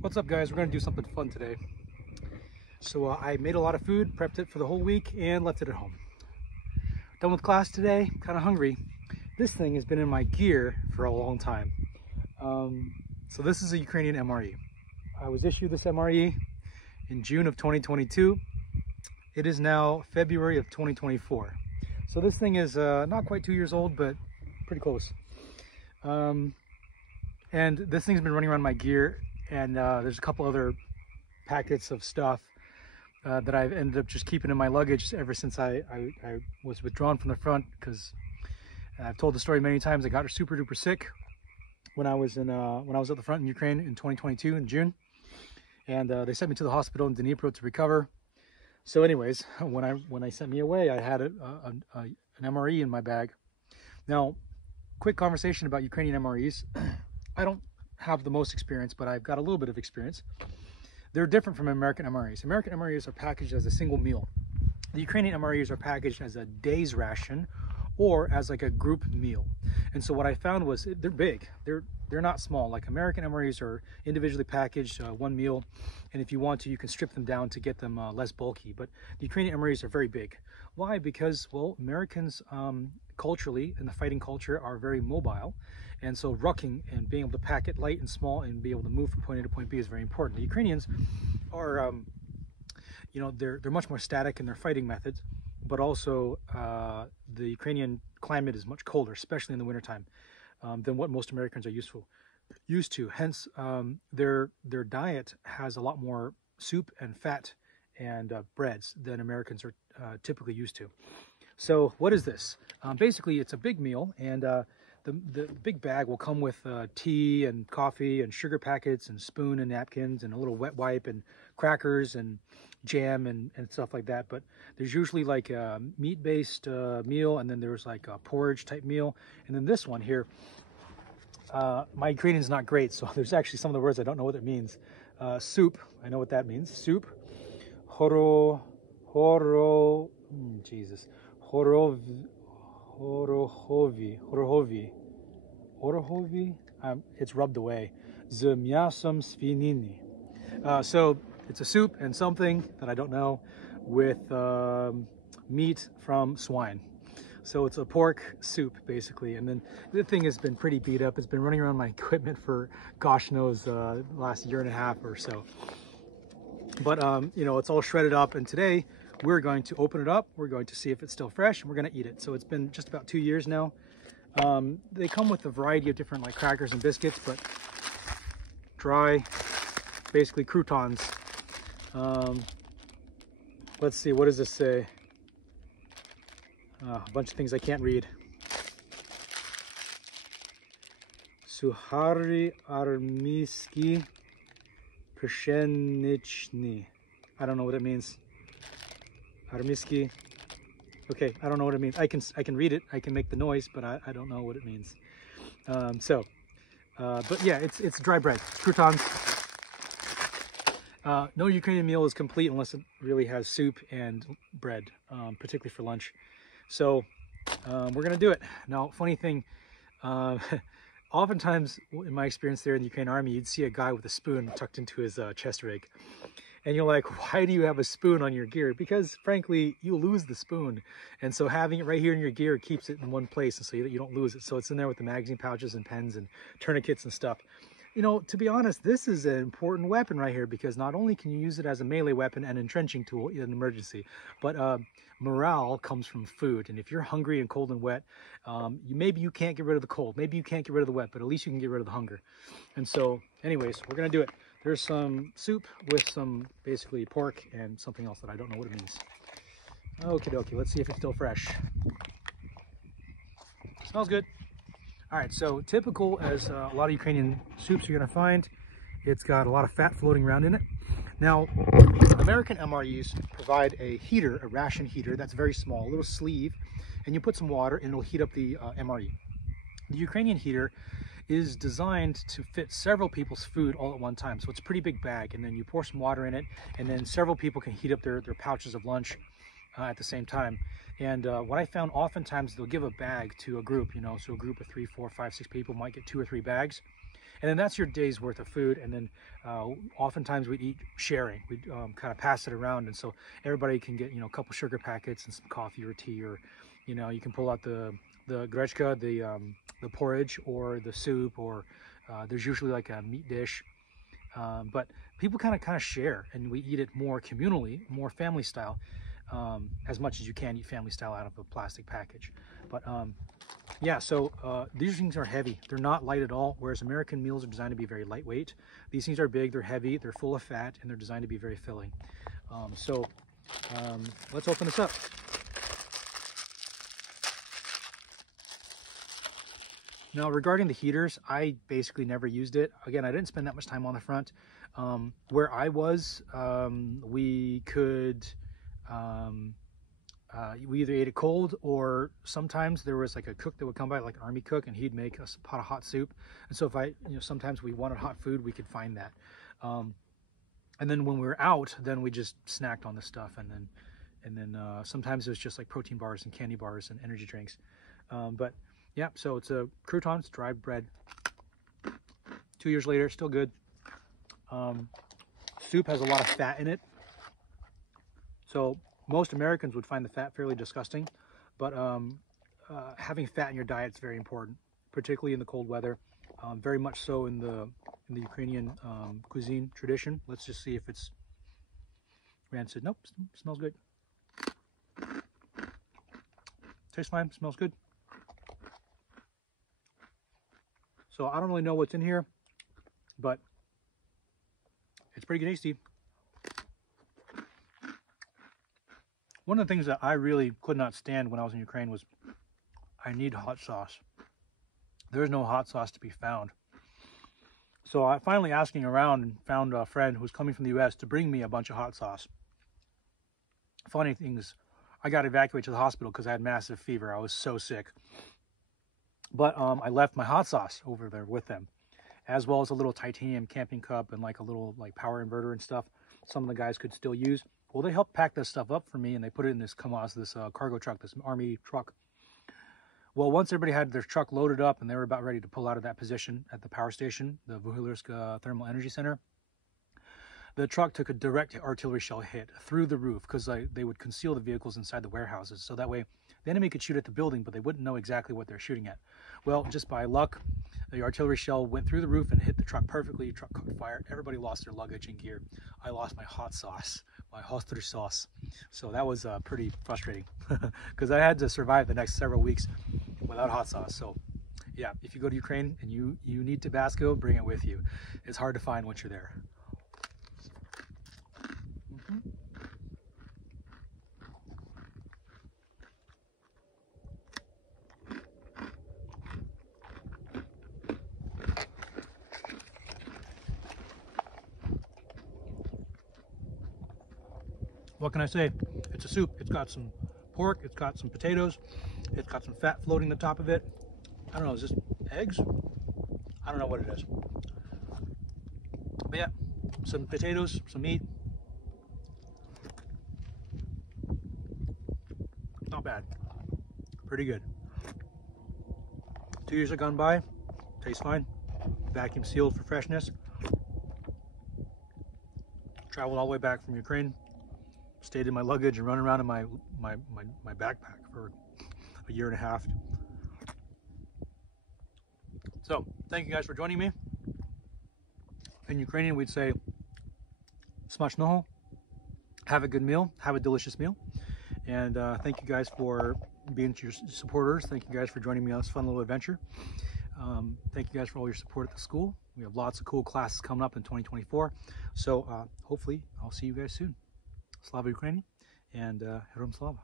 What's up, guys? We're gonna do something fun today. So I made a lot of food, prepped it for the whole week, and left it at home. Done with class today, kind of hungry. This thing has been in my gear for a long time. So this is a Ukrainian MRE. I was issued this MRE in June of 2022. It is now February of 2024. So this thing is not quite 2 years old, but pretty close. And this thing's been running around my gear, and there's a couple other packets of stuff that I've ended up just keeping in my luggage ever since I was withdrawn from the front, because I've told the story many times. I got super duper sick when I was at the front in Ukraine in 2022 in June, and they sent me to the hospital in Dnipro to recover. So anyways, when they sent me away, I had an MRE in my bag. Now, quick conversation about Ukrainian MREs. I don't have the most experience, but I've got a little bit of experience. They're different from American MREs. American MREs are packaged as a single meal. The Ukrainian MREs are packaged as a day's ration or as like a group meal. And so what I found was they're big. They're not small. Like American MREs are individually packaged, one meal, and if you want to, you can strip them down to get them less bulky. But the Ukrainian MREs are very big. Why? Because, well, Americans culturally, in the fighting culture, are very mobile. And so rucking and being able to pack it light and small and be able to move from point A to point B is very important. The Ukrainians are, they're much more static in their fighting methods, but also the Ukrainian climate is much colder, especially in the wintertime, than what most Americans are used to. Hence, their diet has a lot more soup and fat and breads than Americans are typically used to. So what is this? Basically, it's a big meal, and the big bag will come with tea and coffee and sugar packets and spoon and napkins and a little wet wipe and crackers and jam and stuff like that. But there's usually like a meat-based meal, and then there's like a porridge type meal. And then this one here, my Ukrainian's not great, so there's actually some of the words I don't know what it means. Soup, I know what that means. Soup. Гороховий. It's rubbed away. Z miasом svinini. So it's a soup and something that I don't know with meat from swine. So it's a pork soup, basically. And then the thing has been pretty beat up. It's been running around my equipment for gosh knows the last year and a half or so. But it's all shredded up, and today we're going to open it up. We're going to see if it's still fresh, and we're going to eat it. So it's been just about 2 years now. They come with a variety of different like crackers and biscuits, but dry, basically croutons. Let's see, what does this say? A bunch of things I can't read. Suhari armiski pshenichny. I don't know what it means. Armiski. Okay, I don't know what it means. I can read it. I can make the noise, but I don't know what it means. But yeah, it's dry bread, croutons. No Ukrainian meal is complete unless it really has soup and bread, particularly for lunch. So we're gonna do it. Now, funny thing, oftentimes in my experience there in the Ukrainian army, you'd see a guy with a spoon tucked into his chest rig. And you're like, why do you have a spoon on your gear? Because frankly, you lose the spoon. And so having it right here in your gear keeps it in one place, and so you don't lose it. So it's in there with the magazine pouches and pens and tourniquets and stuff. To be honest, this is an important weapon right here, because not only can you use it as a melee weapon and entrenching tool in an emergency, but morale comes from food. And if you're hungry and cold and wet, maybe you can't get rid of the cold, maybe you can't get rid of the wet, but at least you can get rid of the hunger. And so anyways, we're gonna do it. There's some soup with some basically pork and something else that I don't know what it means. Okie dokie, let's see if it's still fresh. Smells good. All right, so typical as a lot of Ukrainian soups you're gonna find, it's got a lot of fat floating around in it. Now, American MREs provide a heater, a ration heater that's very small, a little sleeve, and you put some water and it'll heat up the MRE. The Ukrainian heater is designed to fit several people's food all at one time. So it's a pretty big bag, and then you pour some water in it, and then several people can heat up their pouches of lunch at the same time. And what I found, oftentimes they'll give a bag to a group, so a group of 3, 4, 5, 6 people might get 2 or 3 bags. And then that's your day's worth of food. And then oftentimes we'd eat sharing. We'd kind of pass it around, and so everybody can get, you know, a couple sugar packets and some coffee or tea, or, you know, you can pull out the grechka, the porridge, or the soup, or there's usually like a meat dish. But people kind of share, and we eat it more communally, more family style, as much as you can eat family style out of a plastic package. But yeah, so these things are heavy. They're not light at all, whereas American meals are designed to be very lightweight. These things are big, they're heavy, they're full of fat, and they're designed to be very filling. Let's open this up. Now, regarding the heaters, I basically never used it. Again, I didn't spend that much time on the front. Where I was, we could, we either ate it cold, or sometimes there was like a cook that would come by, like an army cook, and he'd make us a pot of hot soup. And so if sometimes we wanted hot food, we could find that. And then when we were out, then we just snacked on this stuff. And then sometimes it was just like protein bars and candy bars and energy drinks. But yeah, so it's a croutons, dried bread. 2 years later, still good. Soup has a lot of fat in it. So most Americans would find the fat fairly disgusting, but having fat in your diet is very important, particularly in the cold weather. Very much so in the Ukrainian cuisine tradition. Let's just see if it's rancid. Nope, smells good. Tastes fine, smells good. So I don't really know what's in here, but it's pretty tasty. One of the things that I really could not stand when I was in Ukraine was I need hot sauce. There's no hot sauce to be found. So I finally asking around and found a friend who's coming from the US to bring me a bunch of hot sauce. Funny thing is, I got evacuated to the hospital because I had massive fever. I was so sick. But I left my hot sauce over there with them, as well as a little titanium camping cup and like a little power inverter and stuff some of the guys could still use. Well, they helped pack this stuff up for me, and they put it in this KAMAZ, this cargo truck, this army truck. Well, once everybody had their truck loaded up and they were about ready to pull out of that position at the power station, the Vuhilirsk Thermal Energy Center, the truck took a direct artillery shell hit through the roof, because they would conceal the vehicles inside the warehouses, so that way the enemy could shoot at the building, but they wouldn't know exactly what they're shooting at. Well, just by luck, the artillery shell went through the roof and hit the truck perfectly. The truck caught fire. Everybody lost their luggage and gear. I lost my hot sauce, my hostel sauce. So that was pretty frustrating, because I had to survive the next several weeks without hot sauce. So yeah, if you go to Ukraine and you need Tabasco, bring it with you. It's hard to find once you're there. What can I say? It's a soup. It's got some pork, it's got some potatoes, it's got some fat floating on the top of it. I don't know, is this eggs? I don't know what it is. But yeah, some potatoes, some meat. Not bad. Pretty good. 2 years have gone by. Tastes fine. Vacuum sealed for freshness. Traveled all the way back from Ukraine. Stayed in my luggage and run around in my backpack for a year and a half. So thank you guys for joining me. In Ukrainian we'd say Smach, noho. Have a good meal, have a delicious meal. And thank you guys for being your supporters. Thank you guys for joining me on this fun little adventure. Thank you guys for all your support at the school. We have lots of cool classes coming up in 2024. So hopefully I'll see you guys soon. Slava Ukraini, and Herom Slava.